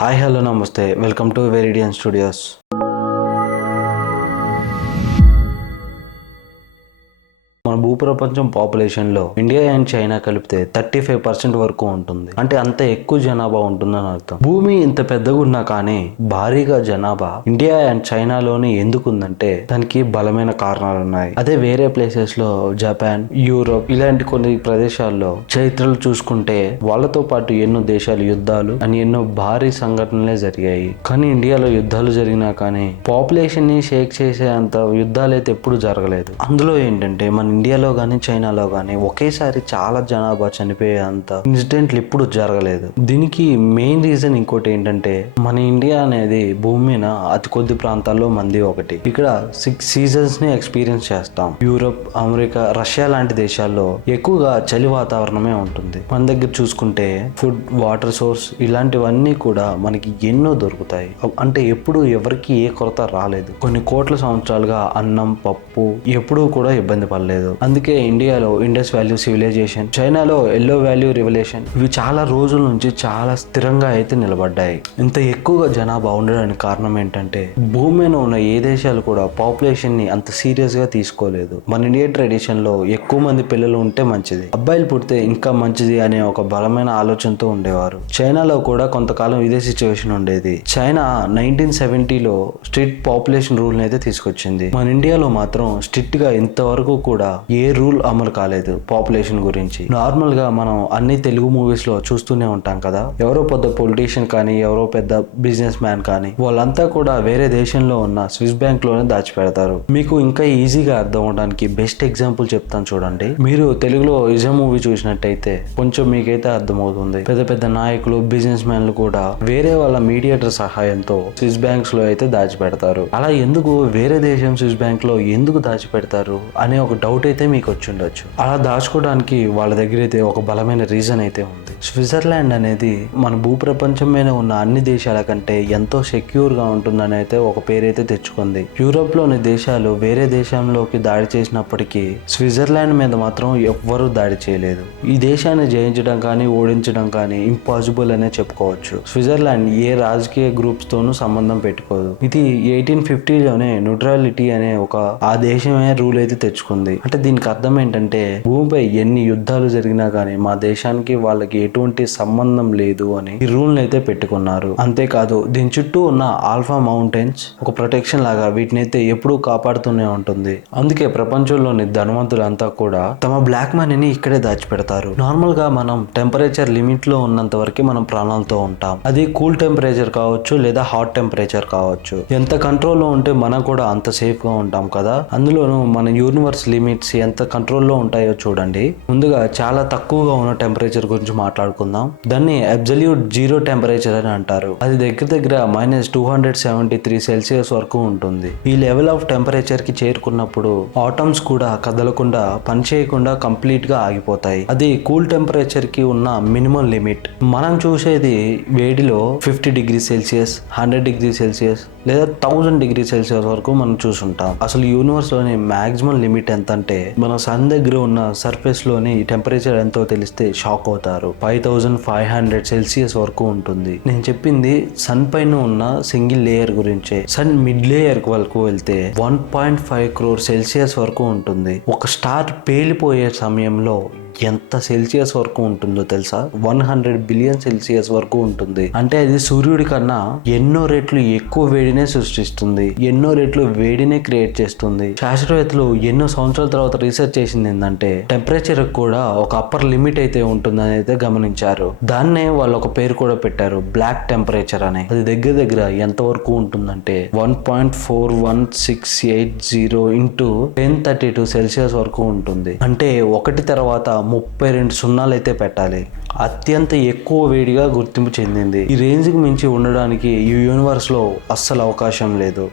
Hi hello నమస్తే, welcome to వెరిడియన్ studios. మన భూప్రపంచం పాపులేషన్లో India and China కలిపితే 35% వరకు ఉంటుంది. అంటే అంత ఎక్కువ జనాభా ఉంటుందని అర్థం. భూమి ఇంత పెద్దగా ఉన్నా కానీ భారీగా జనాభా ఇండియా అండ్ చైనాలోనే ఎందుకు ఉందంటే దానికి బలమైన కారణాలు ఉన్నాయి. అదే వేరే ప్లేసెస్ లో జపాన్, యూరోప్ ఇలాంటి కొన్ని ప్రదేశాల్లో చరిత్రలు చూసుకుంటే వాళ్ళతో పాటు ఎన్నో దేశాలు యుద్ధాలు అని ఎన్నో భారీ సంఘటనలే జరిగాయి. కానీ ఇండియాలో యుద్ధాలు జరిగినా కానీ పాపులేషన్ ని షేక్ చేసే అంత యుద్ధాలు అయితే ఎప్పుడు జరగలేదు. అందులో ఏంటంటే మన ఇండియాలో కానీ చైనాలో కానీ ఒకేసారి చాలా జనాభా చనిపోయే అంత ఇన్సిడెంట్లు ఎప్పుడు జరగలేదు. దీనికి మెయిన్ రీజన్ ఇంకోటి ఏంటంటే మన ఇండియా అనేది భూమి మీద అతి కొద్ది ప్రాంతాల్లో మంది ఒకటి. ఇక్కడ 6 సీజన్స్ ని ఎక్స్పీరియన్స్ చేస్తాం. యూరోప్, అమెరికా, రష్యా లాంటి దేశాల్లో ఎక్కువగా చలి వాతావరణమే ఉంటుంది. మన దగ్గర చూసుకుంటే ఫుడ్, వాటర్ సోర్స్ ఇలాంటివన్నీ కూడా మనకి ఎన్నో దొరుకుతాయి. అంటే ఎప్పుడు ఎవరికి ఏ కొరత రాలేదు. కొన్ని కోట్ల సంవత్సరాలుగా అన్నం, పప్పు ఎప్పుడూ కూడా ఇబ్బంది పడలేదు. అందుకే ఇండియాలో ఇండస్ వాల్యూ సివిలైజేషన్, చైనాలో ఎల్లో వాల్యూ రివల్యూషన్ ఇవి చాలా రోజుల నుంచి చాలా స్థిరంగా అయితే నిలబడ్డాయి. ఇంత ఎక్కువగా జనాభా ఉండడానికి కారణం ఏంటంటే భూమి మీద ఉన్న ఏ దేశాలు కూడా పాపులేషన్ ని అంత సీరియస్ గా తీసుకోలేదు. మన ఇండియన్ ట్రెడిషన్ లో ఎక్కువ మంది పిల్లలు ఉంటే మంచిది, అబ్బాయిలు పుడితే ఇంకా మంచిది అనే ఒక బలమైన ఆలోచనతో ఉండేవారు. చైనాలో కూడా కొంతకాలం ఇదే సిచ్యువేషన్ ఉండేది. చైనా 1970లో స్ట్రిక్ట్ పాపులేషన్ రూల్ అయితే తీసుకొచ్చింది. మన ఇండియాలో మాత్రం స్ట్రిక్ట్ గా ఇంతవరకు కూడా ఏ రూల్ అమలు కాలేదు పాపులేషన్ గురించి. నార్మల్ గా మనం అన్ని తెలుగు మూవీస్ లో చూస్తూనే ఉంటాం కదా, ఎవరో పెద్ద పొలిటీషియన్ కానీ ఎవరో పెద్ద బిజినెస్ మ్యాన్ కానీ వాళ్ళంతా కూడా వేరే దేశంలో ఉన్న స్విస్ బ్యాంక్ లోనే దాచిపెడతారు. మీకు ఇంకా ఈజీగా అర్థం అవడానికి బెస్ట్ ఎగ్జాంపుల్ చెప్తాను చూడండి. మీరు తెలుగులో ఇజం మూవీ చూసినట్టయితే కొంచెం మీకైతే అర్థమవుతుంది. పెద్ద పెద్ద నాయకులు, బిజినెస్ మ్యాన్లు కూడా వేరే వాళ్ళ మీడియేటర్ సహాయంతో స్విస్ బ్యాంక్స్ లో అయితే దాచిపెడతారు. అలా ఎందుకు వేరే దేశం స్విస్ బ్యాంక్ లో ఎందుకు దాచిపెడతారు అనే ఒక డౌట్ అయితే మీకు వచ్చి ఉండొచ్చు. అలా దాచుకోవడానికి వాళ్ళ దగ్గర అయితే ఒక బలమైన రీజన్ అయితే ఉంది. స్విట్జర్లాండ్ అనేది మన భూప్రపంచం మీద ఉన్న అన్ని దేశాల కంటే ఎంతో సెక్యూర్ గా ఉంటుందని అయితే ఒక పేరైతే తెచ్చుకుంది. యూరోప్ లోని దేశాలు వేరే దేశంలోకి దాడి చేసినప్పటికీ స్విట్జర్లాండ్ మీద మాత్రం ఎవ్వరూ దాడి చేయలేదు. ఈ దేశాన్ని జయించడం కానీ ఓడించడం కానీ ఇంపాసిబుల్ అనే చెప్పుకోవచ్చు. స్విట్జర్లాండ్ ఏ రాజకీయ గ్రూప్స్ తోనూ సంబంధం పెట్టుకోదు. ఇది 1850లోనే న్యూట్రాలిటీ అనే ఒక ఆ దేశమే రూల్ అయితే తెచ్చుకుంది. అంటే దీనికి అర్థం ఏంటంటే భూమిపై ఎన్ని యుద్ధాలు జరిగినా కానీ మా దేశానికి వాళ్ళకి ఎటువంటి సంబంధం లేదు అని ఈ రూల్ అయితే పెట్టుకున్నారు. అంతేకాదు దీని చుట్టూ ఉన్న ఆల్ఫా మౌంటైన్స్ ఒక ప్రొటెక్షన్ లాగా వీటిని అయితే ఎప్పుడూ కాపాడుతూనే ఉంటుంది. అందుకే ప్రపంచంలోని ధనవంతులంతా కూడా తమ బ్లాక్ మనీని ఇక్కడే దాచిపెడతారు. నార్మల్ గా మనం టెంపరేచర్ లిమిట్ లో ఉన్నంత వరకు మనం ప్రాణాలతో ఉంటాం. అది కూల్ టెంపరేచర్ కావచ్చు లేదా హాట్ టెంపరేచర్ కావచ్చు. ఎంత కంట్రోల్లో ఉంటే మనం కూడా అంత సేఫ్ గా ఉంటాం కదా. అందులోనూ మన యూనివర్స్ లిమిట్స్ ఎంత కంట్రోల్లో ఉంటాయో చూడండి. ముందుగా చాలా తక్కువగా ఉన్న టెంపరేచర్ గురించి మాట్లాడుకుందాం. దాన్ని అబ్సల్యూట్ జీరో టెంపరేచర్ అని అంటారు. అది దగ్గర దగ్గర -273 సెల్సియస్ వరకు ఉంటుంది. ఈ లెవెల్ ఆఫ్ టెంపరేచర్ కి చేరుకున్నప్పుడు ఆటమ్స్ కూడా కదలకుండా, పని చేయకుండా కంప్లీట్ గా ఆగిపోతాయి. అది కూల్ టెంపరేచర్ కి ఉన్న మినిమం లిమిట్. మనం చూసేది వేడిలో 50 డిగ్రీ సెల్సియస్, 100 డిగ్రీ సెల్సియస్ లేదా 1000 డిగ్రీ సెల్సియస్ వరకు మనం చూసుంటాం. అసలు యూనివర్స్ లోని మాక్సిమం లిమిట్ ఎంత అంటే మన సన్ దగ్గర ఉన్న సర్ఫేస్ లోని టెంపరేచర్ ఎంతో తెలిస్తే షాక్ అవుతారు. 5500 సెల్సియస్ వరకు ఉంటుంది. నేను చెప్పింది సన్ పైన ఉన్న సింగిల్ లేయర్ గురించే. సన్ మిడ్ లేయర్ వరకు వెళ్తే 1.5 crore సెల్సియస్ వరకు ఉంటుంది. ఒక స్టార్ పేలిపోయే సమయంలో ఎంత సెల్సియస్ వరకు ఉంటుందో తెలుసా? 100 బిలియన్ సెల్సియస్ వరకు ఉంటుంది. అంటే అది సూర్యుడి కన్నా ఎన్నో రెట్లు ఎక్కువ వేడినే సృష్టిస్తుంది, ఎన్నో రెట్లు వేడినే క్రియేట్ చేస్తుంది. శాస్త్రవేత్తలు ఎన్నో సంవత్సరాల తర్వాత రీసెర్చ్ చేసింది ఏంటంటే టెంపరేచర్ కూడా ఒక అప్పర్ లిమిట్ అయితే ఉంటుందని అయితే గమనించారు. దాన్నే వాళ్ళు ఒక పేరు కూడా పెట్టారు, బ్లాక్ టెంపరేచర్ అని. అది దగ్గర దగ్గర ఎంత వరకు ఉంటుందంటే 1.41680 into 1032 సెల్సియస్ వరకు ఉంటుంది. అంటే ఒకటి తర్వాత 32 సున్నాలు అయితే పెట్టాలి. అత్యంత ఎక్కువ వేడిగా గుర్తింపు చెందింది. ఈ రేంజ్కి మించి ఉండడానికి ఈ యూనివర్స్ లో అస్సలు అవకాశం లేదు.